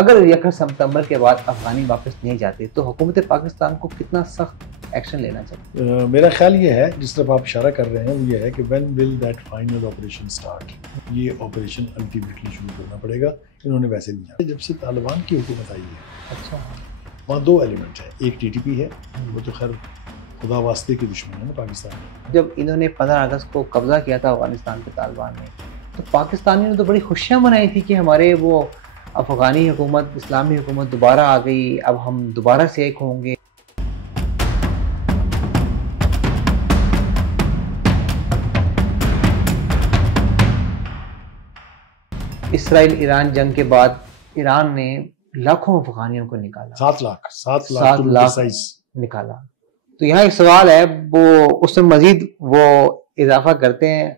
اگر 1 ستمبر کے بعد افغانی واپس نہیں جاتے تو حکومت پاکستان کو کتنا سخت ایکشن لینا چاہیے؟ میرا خیال یہ ہے، جس طرف آپ اشارہ کر رہے ہیں وہ یہ ہے کہ when will that final operation start، یہ آپریشن الٹیمیٹلی شروع کرنا پڑے گا۔ انہوں نے ویسے نہیں جانا۔ جب سے طالبان کی حکومت آئی ہے، اچھا، وہاں 2 ایلیمنٹ ہیں، ایک ٹی ٹی پی ہے، وہ تو خیر خدا واسطے کی دشمن ہے نا پاکستان میں۔ جب انہوں نے 15 اگست کو قبضہ کیا تھا افغانستان کے طالبان نے، تو پاکستانیوں نے تو بڑی خوشیاں منائی تھی کہ ہمارے وہ افغانی حکومت، اسلامی حکومت دوبارہ آ گئی، اب ہم دوبارہ سے ایک ہوں گے۔ اسرائیل ایران جنگ کے بعد ایران نے لاکھوں افغانیوں کو نکالا، 7 لاکھ نکالا۔ تو یہاں ایک سوال ہے، وہ اس میں مزید وہ اضافہ کرتے ہیں،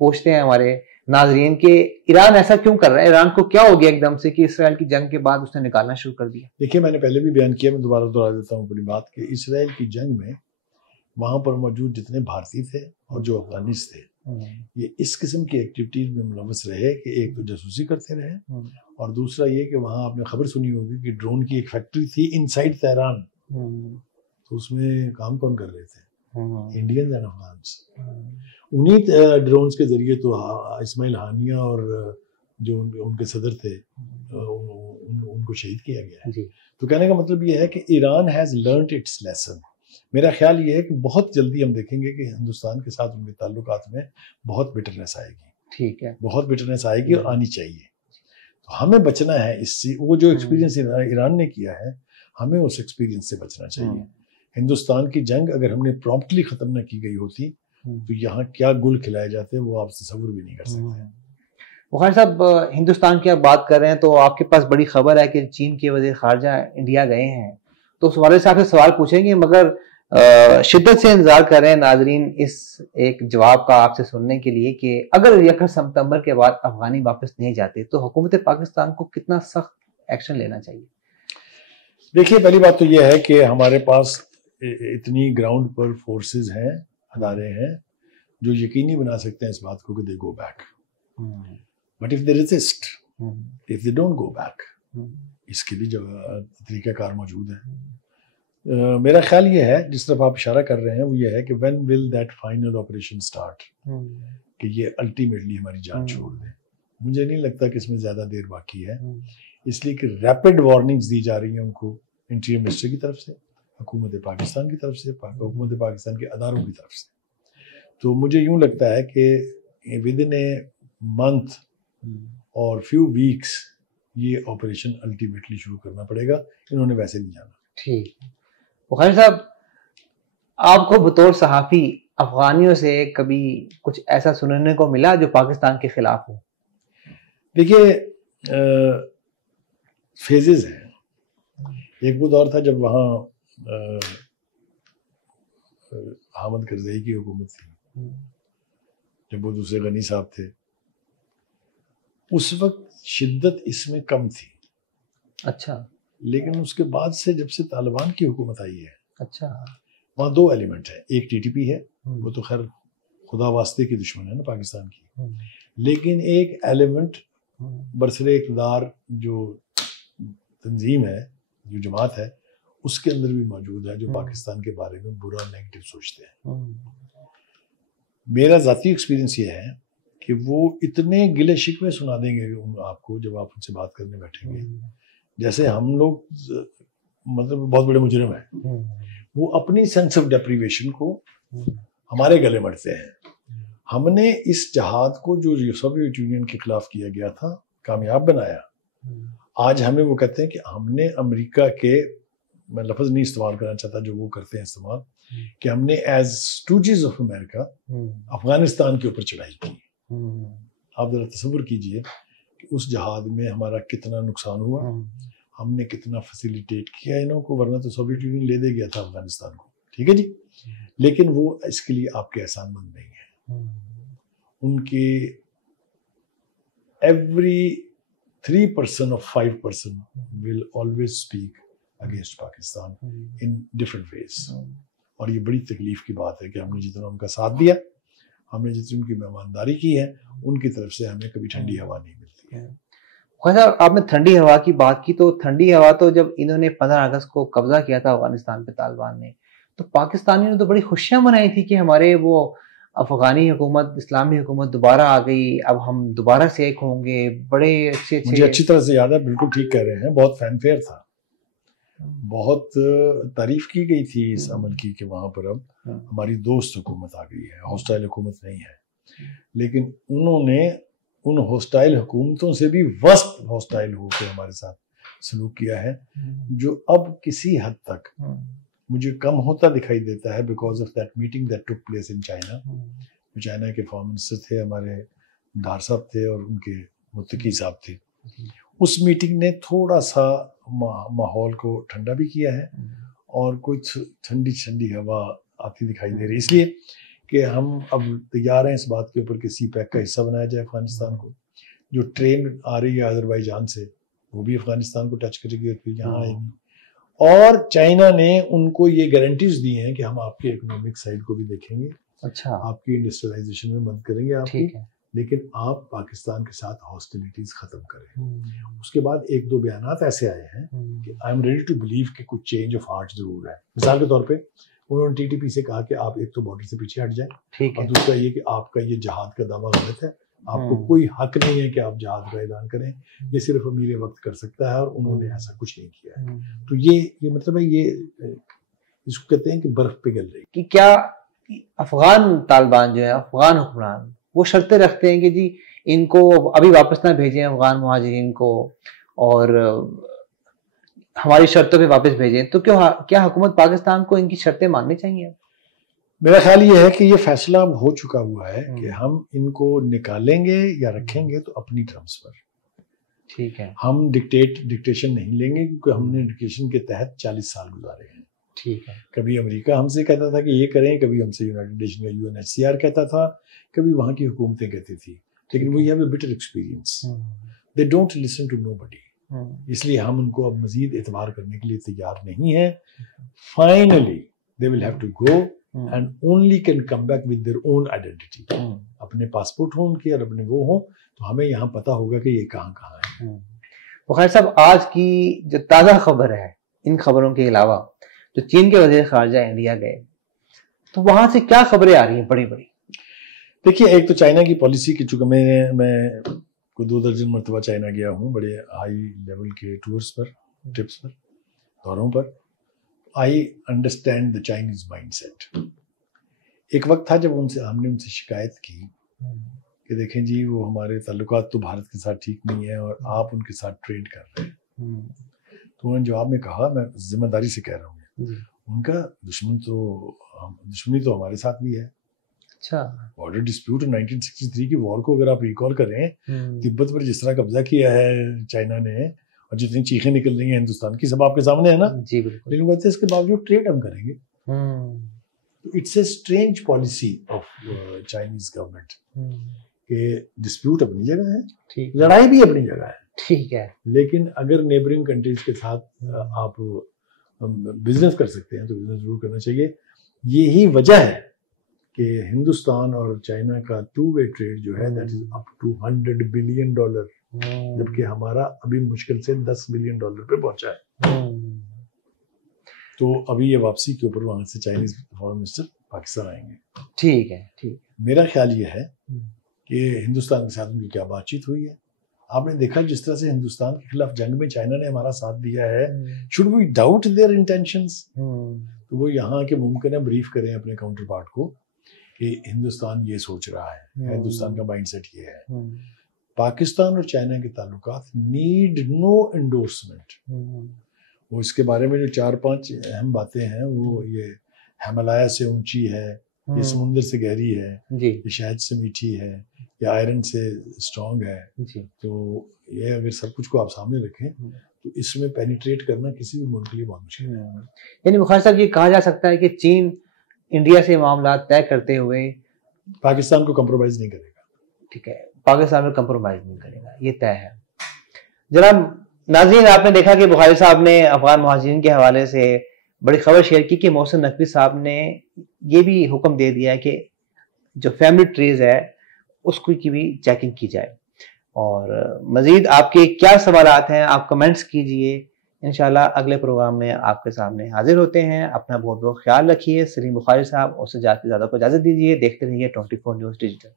پوچھتے ہیں ہمارے ناظرین کہ ایران ایسا کیوں کر رہا ہے، ایران کو کیا ہو گیا ایک دم سے کہ اسرائیل کی جنگ کے بعد اس نے نکالنا شروع کر دیا؟ دیکھیے، میں نے پہلے بھی بیان کیا، میں دوبارہ دہرا دیتا ہوں اپنی بات کہ اسرائیل کی جنگ میں وہاں پر موجود جتنے بھارتی تھے اور جو افغانیز تھے، یہ اس قسم کی ایکٹیویٹیز میں ملوث رہے کہ ایک تو جاسوسی کرتے رہے، اور دوسرا یہ کہ وہاں آپ نے خبر سنی ہوگی کہ ڈرون کی ایک فیکٹری تھی انسائڈ تہران، تو اس میں کام کون کر رہے تھے؟ Indians and Afghans. انہی ڈرونز کے ذریعے تو اسماعیل ہانیہ اور جو ان کے صدر تھے ان کو شہید کیا گیا ہے۔ تو کہنے کا مطلب یہ ہے کہ Iran has learned its lesson. میرا خیال یہ ہے کہ بہت جلدی ہم دیکھیں گے کہ ہندوستان کے ساتھ ان کے تعلقات میں بہت بٹرنس آئے گی، ٹھیک ہے، بہت بٹرنس آئے گی اور آنی چاہیے۔ تو ہمیں بچنا ہے اس سے، وہ جو ایکسپیرینس ایران نے کیا ہے ہمیں اس ایکسپیرینس سے بچنا چاہیے۔ ہندوستان کی جنگ اگر ہم نے پرومپٹلی ختم نہ کی گئی ہوتی تو یہاں کیا گل کھلائے جاتے وہ آپ تصور بھی نہیں کر سکتے۔ بخاری صاحب، ہندوستان کی آپ بات کر رہے ہیں تو آپ کے پاس بڑی خبر ہے کہ چین کے وزیر خارجہ انڈیا گئے ہیں، تو اس والے صاحب سے سوال پوچھیں گے، مگر شدت سے انتظار کر رہے ہیں ناظرین اس ایک جواب کا آپ سے سننے کے لیے کہ اگر 1 ستمبر کے بعد افغانی واپس نہیں جاتے تو حکومت پاکستان کو کتنا سخت ایکشن لینا چاہیے؟ دیکھیے، پہلی بات تو یہ ہے کہ ہمارے پاس اتنی گراؤنڈ پر فورسز ہیں، ادارے ہیں جو یقینی بنا سکتے ہیں اس بات کو کہ they go back, but if they resist, if they don't go back, اس کے بھی طریقہ کار موجود ہے۔ میرا خیال یہ ہے، جس طرف آپ اشارہ کر رہے ہیں وہ یہ ہے کہ when will that final operation start، کہ یہ الٹیمیٹلی ہماری جان چھوڑ دے۔ مجھے نہیں لگتا کہ اس میں زیادہ دیر باقی ہے، اس لیے کہ ریپڈ وارننگز دی جا رہی ہیں ان کو انٹیریئر منسٹر کی طرف سے، حکومت پاکستان کی طرف سے، حکومت پاکستان کے اداروں کی طرف سے۔ تو مجھے یوں لگتا ہے کہ ود ان اے منتھ اور فیو ویکس یہ آپریشن الٹیمیٹلی شروع کرنا پڑے گا۔ انہوں نے ویسے نہیں جانا۔ ٹھیک۔ بخاری صاحب، آپ کو بطور صحافی افغانیوں سے کبھی کچھ ایسا سننے کو ملا جو پاکستان کے خلاف ہو؟ دیکھیے، فیزز ہیں۔ ایک وہ دور تھا جب وہاں حامد کرزئی کی حکومت تھی، جب وہ دوسرے غنی صاحب تھے، اس وقت شدت اس میں کم تھی۔ اچھا۔ لیکن اس کے بعد سے جب سے طالبان کی حکومت آئی ہے، اچھا، وہاں 2 ایلیمنٹ ہیں، ایک ٹی ٹی پی ہے، وہ تو خیر خدا واسطے کی دشمن ہے نا پاکستان کی، لیکن ایک ایلیمنٹ برسر اقتدار جو تنظیم ہے، جو جماعت ہے، اس کے اندر بھی موجود ہے جو پاکستان کے بارے میں برا نیگیٹو سوچتے ہیں۔ میرا ذاتی ایکسپیرینس یہ ہے کہ وہ اتنے گلے شکوے سنا دیں گے آپ کو جب آپ ان سے بات کرنے بیٹھیں گے، جیسے ہم لوگ مطلب بہت بڑے مجرم ہیں۔ وہ اپنی سینس آف ڈیپریویشن کو ہمارے گلے مڑتے ہیں۔ ہم نے اس جہاد کو جو سوویت یونین کے خلاف کیا گیا تھا کامیاب بنایا۔ آج ہمیں وہ کہتے ہیں کہ ہم نے امریکہ کے، میں لفظ نہیں استعمال کرنا چاہتا جو وہ کرتے ہیں استعمال، کہ ہم نے ایز اسٹوجز آف امریکہ افغانستان کے اوپر چڑھائی کی۔ آپ ذرا تصور کیجئے کہ اس جہاد میں ہمارا کتنا نقصان ہوا، ہم نے کتنا فیسیلیٹیٹ کیا انہوں کو، ورنہ تو سوویت یونین لے دے گیا تھا افغانستان کو، ٹھیک ہے جی، لیکن وہ اس کے لیے آپ کے احسان مند نہیں ہیں۔ ان کی every 3% of 5% will always speak against Pakistan in different ways۔ اور یہ بڑی تکلیف کی بات ہے کہ ہم نے جتنا ان کا ساتھ دیا، ہم نے جتنی ان کی مہمانداری کی ہے، ان کی طرف سے ہمیں کبھی ٹھنڈی ہوا نہیں ملتی ہے۔ صاحب آپ نے ٹھنڈی ہوا کی بات کی، تو ٹھنڈی ہوا تو جب انہوں نے 15 اگست کو قبضہ کیا تھا افغانستان پہ طالبان نے، تو پاکستانیوں نے تو بڑی خوشیاں منائی تھی کہ ہمارے وہ افغانی حکومت، اسلامی حکومت دوبارہ آ گئی، اب ہم دوبارہ سے ایک ہوں گے، بڑے اچھے مجھے اچھی طرح سے یاد ہے، بالکل ٹھیک کہہ رہے ہیں، بہت فین فیئر تھا، بہت تعریف کی گئی تھی اس عمل کی کہ وہاں پر اب ہماری دوست حکومت آ گئی ہے، ہاسٹائل حکومت نہیں ہے. لیکن انہوں نے ان ہاسٹائل حکومتوں سے بھی ورسٹ ہاسٹائل ہو کے ہمارے ساتھ سلوک کیا ہے، جو اب کسی حد تک مجھے کم ہوتا دکھائی دیتا ہے because of that meeting that took place in China. China کے فارم منسٹر تھے ہمارے، ڈار صاحب تھے اور ان کے متقی صاحب تھے. اس میٹنگ نے تھوڑا سا ماحول کو ٹھنڈا بھی کیا ہے اور کچھ ٹھنڈی ٹھنڈی ہوا آتی دکھائی دے رہی، اس لیے کہ ہم اب تیار ہیں اس بات کے اوپر کہ سی پیک کا حصہ بنایا جائے افغانستان کو. جو ٹرین آ رہی ہے آذربائیجان سے وہ بھی افغانستان کو ٹچ کرے گی اور پھر یہاں آئے گی. اور چائنا نے ان کو یہ گارنٹیز دی ہیں کہ ہم آپ کے اکنامک سائڈ کو بھی دیکھیں گے، اچھا آپ کی انڈسٹریلائزیشن میں مدد کریں گے آپ کی، لیکن آپ پاکستان کے ساتھ ہاسٹیلیٹیز ختم کریں. اس کے بعد ایک دو بیانات ایسے آئے ہیں کہ I am ready to believe کہ کچھ چینج آف ہارٹ ضرور ہے. مثال کے طور پہ انہوں نے ٹی ٹی پی سے کہا کہ آپ ایک تو بارڈر سے پیچھے ہٹ جائیں، اور دوسرا یہ کہ آپ کا یہ جہاد کا دعویٰ غلط ہے، آپ کو کوئی حق نہیں ہے کہ آپ جہاد کا اعلان کریں، یہ صرف امیر وقت کر سکتا ہے، اور انہوں نے ایسا کچھ نہیں کیا ہے. تو یہ مطلب ہے، یہ اس کو کہتے ہیں کہ برف پگھل رہی کہ کیا افغان طالبان جو ہے، افغان حکمران وہ شرطیں رکھتے ہیں کہ جی ان کو ابھی واپس نہ بھیجیں افغان مہاجرین کو اور ہماری شرطوں پہ واپس بھیجیں، تو کیا حکومت پاکستان کو ان کی شرطیں ماننی چاہیے؟ میرا خیال یہ ہے کہ یہ فیصلہ اب ہو چکا ہوا ہے کہ ہم ان کو نکالیں گے یا رکھیں گے تو اپنی ٹرمز پر. ٹھیک ہے، ہم ڈکٹیشن نہیں لیں گے، کیونکہ ہم نے ڈکٹیشن کے تحت 40 سال گزارے ہیں. ٹھیک ہے، کبھی امریکہ ہم سے کہتا تھا کہ یہ کریں، کبھی ہم سے یونائٹڈ نیشن کا UNHCR کہتا تھا، کبھی وہاں کی حکومتیں کہتی تھی، لیکن we have a better experience. They don't listen to نو بڈی. اس لیے ہم ان کو اب مزید اعتبار کرنے کے لیے تیار نہیں ہیں. Finally they will have to go and only can come back with their own identity. اپنے پاسپورٹ ہوں ان کے اور اپنے وہ ہوں، تو ہمیں یہاں پتہ ہوگا کہ یہ کہاں کہاں ہے. بخیر صاحب، آج کی جو تازہ خبر ہے، ان خبروں کے علاوہ جو چین کے وزیر خارجہ انڈیا گئے، تو وہاں سے کیا خبریں آ رہی ہیں بڑی بڑی؟ دیکھیے، ایک تو چائنا کی پالیسی کی، چونکہ میں کوئی 2 درجن مرتبہ چائنا گیا ہوں، بڑے ہائی لیول کے ٹورس پر، ٹرپس پر، دوروں پر. I understand the Chinese mindset. ایک وقت تھا جب ہم نے ان سے شکایت کی کہ دیکھیں جی وہ ہمارے تعلقات تو بھارت کے ساتھ ٹھیک نہیں ہے اور آپ ان کے ساتھ ٹریڈ کر رہے ہیں. تو انہوں نے جواب میں کہا، میں ذمہ داری سے کہہ رہا ہوں، ان کا دشمنی تو ہمارے ساتھ بھی ہے. اچھا، بارڈر ڈسپیوٹ 1963 کی وار کو اگر آپ ریکال کریں، تبت پر جس طرح قبضہ کیا ہے چائنا نے اور جتنی چیخیں نکل رہی ہیں ہندوستان کی، سب آپ کے سامنے ہے نا. جی بالکل. لیکن بات ہے اس کے باوجود ٹریڈ ہم کریں گے. It's a strange policy of Chinese government کہ ڈسپیوٹ اپنی جگہ ہے، لڑائی بھی اپنی جگہ ہے، ٹھیک ہے، لیکن اگر نیبرنگ کنٹریز کے ساتھ آپ بزنس کر سکتے ہیں تو بزنس ضرور کرنا چاہیے. یہی وجہ ہے کہ ہندوستان اور چائنا کا 2-way ٹریڈ جو ہے that is up to $100 billion, جبکہ ہمارا ابھی مشکل سے $10 بلین پہ پہنچا ہے. تو ابھی یہ واپسی کے اوپر وہاں سے چائنیز فارن منسٹر پاکستان آئیں گے. ٹھیک ہے، ٹھیک. میرا خیال یہ ہے کہ ہندوستان کے ساتھ ان کی کیا بات چیت ہوئی ہے. آپ نے دیکھا جس طرح سے ہندوستان کے خلاف جنگ میں چائنا نے ہمارا ساتھ دیا ہے. Should we doubt their intentions? تو وہ یہاں کے ممکن ہے بریف کریں اپنے کاؤنٹر پارٹ کو کہ ہندوستان یہ سوچ رہا ہے، ہندوستان کا مائنڈ سیٹ یہ ہے. پاکستان اور چائنا کے تعلقات نیڈ نو انڈورسمنٹ. وہ اس کے بارے میں جو 4-5 اہم باتیں ہیں، وہ یہ ہمالیہ سے اونچی ہے، یہ سمندر سے گہری ہے، یہ شہد سے میٹھی ہے، یہ آئرن سے اسٹرانگ ہے. تو یہ اگر سب کچھ کو آپ سامنے رکھیں تو اس میں پینیٹریٹ کرنا کسی بھی ملک کے لیے بہت مشکل ہے. یعنی بخاری صاحب یہ کہا جا سکتا ہے کہ چین انڈیا سے معاملات طے کرتے ہوئے پاکستان کو کمپرومائز نہیں کرے گا. ٹھیک ہے، پاکستان میں کمپرومائز نہیں کرے گا، یہ طے ہے. جناب ناظرین، آپ نے دیکھا کہ بخاری صاحب نے افغان مہاجرین کے حوالے سے بڑی خبر شیئر کی کہ محسن نقوی صاحب نے یہ بھی حکم دے دیا ہے کہ جو فیملی ٹریز ہے اس کی بھی چیکنگ کی جائے. اور مزید آپ کے کیا سوالات ہیں آپ کمنٹس کیجئے، انشاءاللہ اگلے پروگرام میں آپ کے سامنے حاضر ہوتے ہیں. اپنا بہت بہت خیال رکھیے. سلیم بخاری صاحب اور سجاد زیادہ کو اجازت دیجیے. دیکھتے رہیے 24 نیوز ڈیجیٹل.